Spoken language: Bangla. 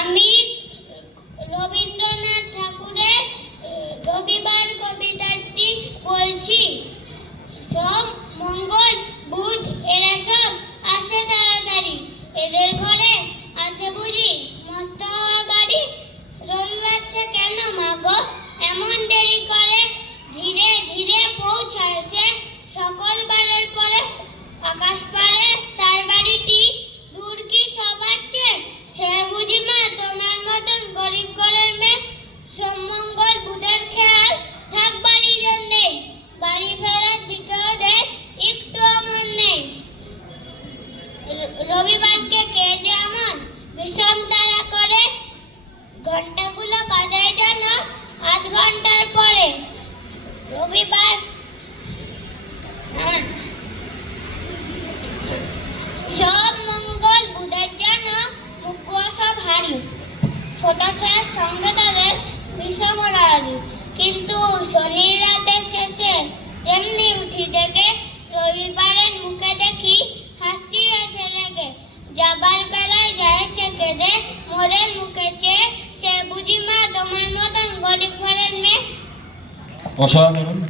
আমি রবীন্দ্রনাথ ঠাকুরের রবিবার কবিতাটি বলছি। সোম, মঙ্গল, বুধ এরা সব আসে তাড়াতাড়ি, এদের ঘরে আছে বুঝি মস্ত হওয়া গাড়ি। রবিবার সে কেন মাগো এমন দেরি করে, ধীরে ধীরে পৌঁছায় সে সকল বারের পরে। আকাশ পারে তার বাড়িটি, দূর কি সব আছে, সে বুঝি মা তোমার মতন গরিব ঘরের মেয়ে। সোম, মঙ্গল, বুধের খেয়াল থাক বাড়ি জন্যে, বাড়ি ফেরার দিকে ওদের একটু আমন নেই। রবিবারকে কে যে এমন বিষম তারা করে, ঘন্টাগুলো বাজায় যেন আধ ঘন্টার পরে। রবিবার সোম, মঙ্গল, বুধের যেন মুখ সব হারি, ছোট ছেলের সঙ্গে তাদের বিষম লড়াই। কিন্তু শনির রাতের শেষে তেমনি উঠি থেকে রবিবারের মুখে দেখি হাসি আছে লেগে। যাবার বেলায় যায় সে কেঁদে, মোদের মুখে চেয়ে, সে বুঝি মা তোমার মতন গরিব ঘরের মেয়ে। অসাধারণ।